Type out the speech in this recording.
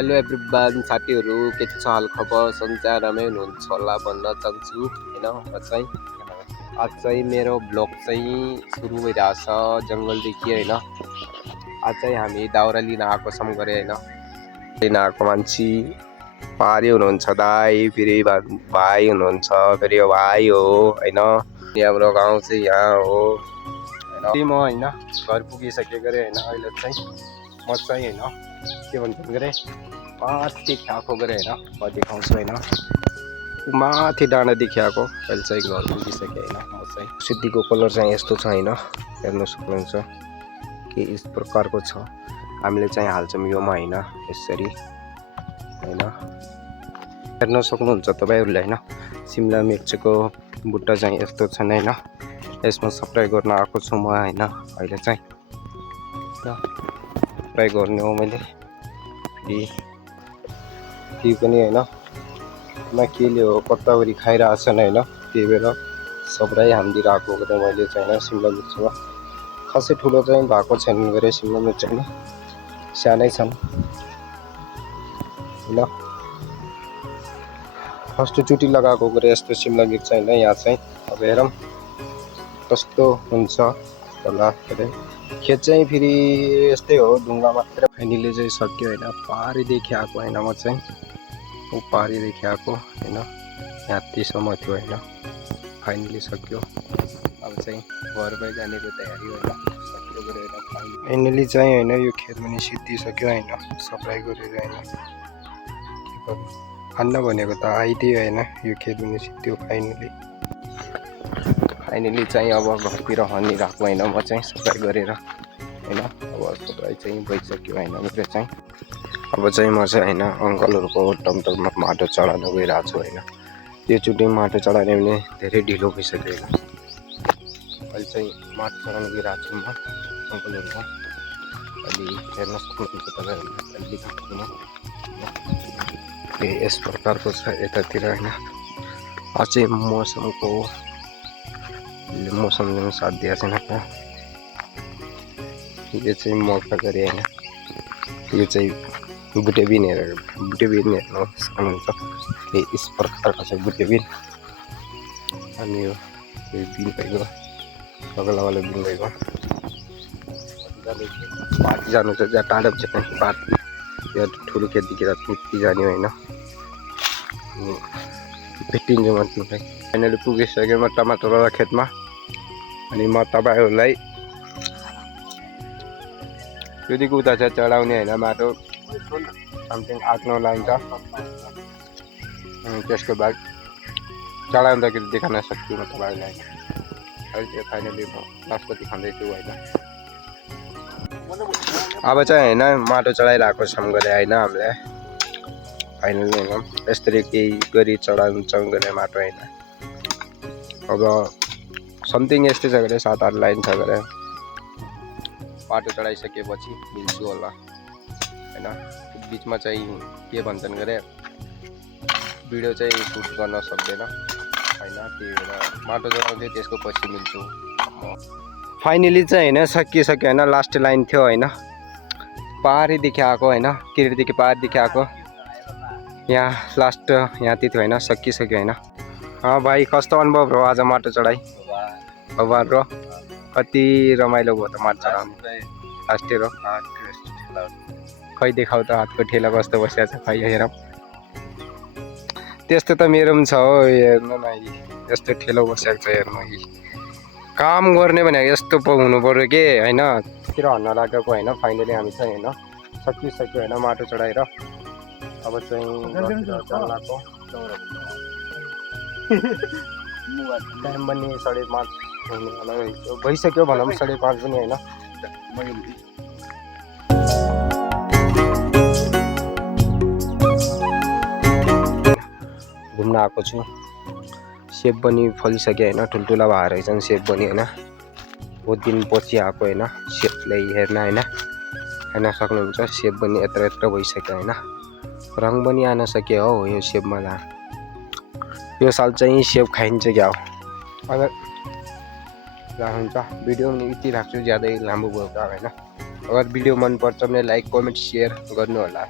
Hello everyone साथीहरू के छ हालखबर सञ्चारमै हुनुहुन्छ होला भन्न चाहन्छु हैन। आज चाहिँ मेरो ब्लग चाहिँ सुरु भइरहेछ जङ्गलदेखि हैन। आज चाहिँ हामी दाउरा लिन आएको छौँ गरे हैन। लिन आएको मान्छे पारी हुनुहुन्छ दाइ, फेरि भाइ हुनुहुन्छ, फेरि यो भाइ हो हैन। हाम्रो गाउँ चाहिँ यहाँ हो हैन। म हैन घर पुगिसकेको गरे हैन। अहिले चाहिँ म चाहिँ हैन के भन्छन् गरे माथि आएको गरे हैन। म देखाउँछु हैन माथि डाँडादेखि आएको। अहिले चाहिँ घर पुगिसकेँ हैन। म चाहिँ सिद्धीको कलर चाहिँ यस्तो छ हैन, हेर्न सक्नुहुन्छ के यस प्रकारको छ। हामीले चाहिँ हाल्छौँ योमा हैन यसरी हैन, हेर्न सक्नुहुन्छ तपाईहरुले हैन। सिमला मिर्चको बुट्टा चाहिँ यस्तो छन् हैन। यसमा सप्लाई गर्न आएको छु म हैन। अहिले चाहिँ सप्लाई गर्ने हो मैले। ती पनि हैन न केले हो पत्तावरी खाइरहेछन् हैन। त्यही भएर सप्लाई हानिदिरहेको गरे मैले चाहिँ हैन। सिमला मिर्चमा खासै ठुलो चाहिँ भएको छैन गरे सिमला मिर्च हैन, सानै छन् हैन। फर्स्ट चोटि लगाएको गरे यस्तो सिमला मिर्च हैन। यहाँ चाहिँ अब हेरौँ कस्तो हुन्छ होला। खेत चाहिँ फेरि यस्तै हो, ढुङ्गा मात्र। फाइनली चाहिँ सक्यो हैन। पारीदेखि आएको हैन, म चाहिँ पारीदेखि आएको हैन। यहाँ त्यसम्म थियो हैन। फाइनली सक्यो। अब चाहिँ घरमै जानेको तयारी हैन। सक्यो गरेर फाइनली चाहिँ हैन यो खेत पनि सिद्धिसक्यो हैन। सप्लाई गरेर हैन के गर्नु, हान्न भनेको त आइदियो हैन। यो खेत पनि सिद्धियो फाइनली चाहिँ अब घरतिर हनिरहेको हैन। म चाहिँ सप्लाई गरेर हैन। अब सप्लाई चाहिँ भइसक्यो हैन मेरो चाहिँ। अब चाहिँ म चाहिँ हैन अङ्कलहरूको टमटममा माटो चढाउन गइरहेको छु हैन। यो चोटि माटो चढाउने भने धेरै ढिलो भइसक्यो हैन। अहिले चाहिँ माटो चढाउन गइरहेको छु म अङ्कलहरूमा। अहिले हेर्न सक्नुहुन्छ तपाईँहरूले। अहिले देखाएको छु म। यस प्रकारको छ यतातिर हैन। अझै मौसमले साथ दिएको छैन त। यो चाहिँ मौका गरे हैन। यो चाहिँ बुटे बिन हेर्नु सक्नुहुन्छ। यस प्रकारको छ बुटे बिन। अनि यो बिन भइगयो अगलावाला बिन भइगयो। पार्टी जानु छ जहाँ टाढा छ पार्टी, यो ठुलो खेतदेखि पुग्दै जाने होइन। भेटिन्छु म तिमीलाई। फाइनली पुगिसकेँ म टमाटरवाला खेतमा। अनि म तपाईँहरूलाई त्यतिको उता चाहिँ चढाउने होइन माटो समथिङ 8-9 लाइन छ। त्यसको बाद चढाउँदाखेरि देखाउन सक्छु म तपाईँहरूलाई। अहिले चाहिँ फाइनली म नास्पति खाँदैछु होइन। अब चाहिँ होइन माटो चढाइरहेको छौँ गरे होइन हामीले। फाइनली होइन यसरी केही गरी चढाउँछौँ गरे माटो होइन। अब समथिङ यस्तै छ गरे 7-8 लाइन छ गरे। माटो चढाइसकेपछि मिल्छु होला होइन। बिचमा चाहिँ के भन्छन् गरे भिडियो चाहिँ सुट गर्न सक्दैन होइन। त्यही भएर माटो चढाउँदै त्यसको पछि मिल्छु। फाइनली चाहिँ होइन सकिसक्यो होइन। लास्ट लाइन थियो होइन। पारीदेखि आएको होइन, किरीदेखि पारीदेखि आएको यहाँ लास्ट यहाँ थियो होइन। सकिसक्यो होइन। भाइ कस्तो अनुभव रह्यो आज माटो चढाइ? भगवान र कति रमाइलो भयो त माटो चढाउनु लास्ट र। खै देखाउ त हातको ठेला कस्तो बसिरहेको छ। खै हेरौँ। त्यस्तो त मेरो पनि छ हो, हेर्नु न यस्तो ठेलो बसिरहेको छ हेर्नु। काम गर्ने भनेको यस्तो पो हुनु पर्यो के होइन। तिर हन्न लागेको होइन। फाइनली हामी चाहिँ होइन सकिसक्यो होइन माटो चढाएर। अब चाहिँ चल्लाको टाइम पनि 5:30 भइसक्यो भनौँ। 5:30 पनि होइन। घुम्न आएको छु। सेब पनि फलिसक्यो होइन। ठुल्ठुला भएर रहेछन् सेब पनि होइन। बहुत दिन पछि आएको होइन सेबलाई हेर्न होइन। हेर्न सक्नुहुन्छ सेब पनि यत्र भइसक्यो होइन। रङ पनि आन सक्यो हो यो सेबमा। यो साल चाहिँ सेब खाइन्छ क्या हो। अगर हुन्छ भिडियो पनि यति राख्छु, ज्यादै लामो भयो होइन। अगर भिडियो मनपर्छ भने लाइक कमेन्ट सेयर गर्नु होला।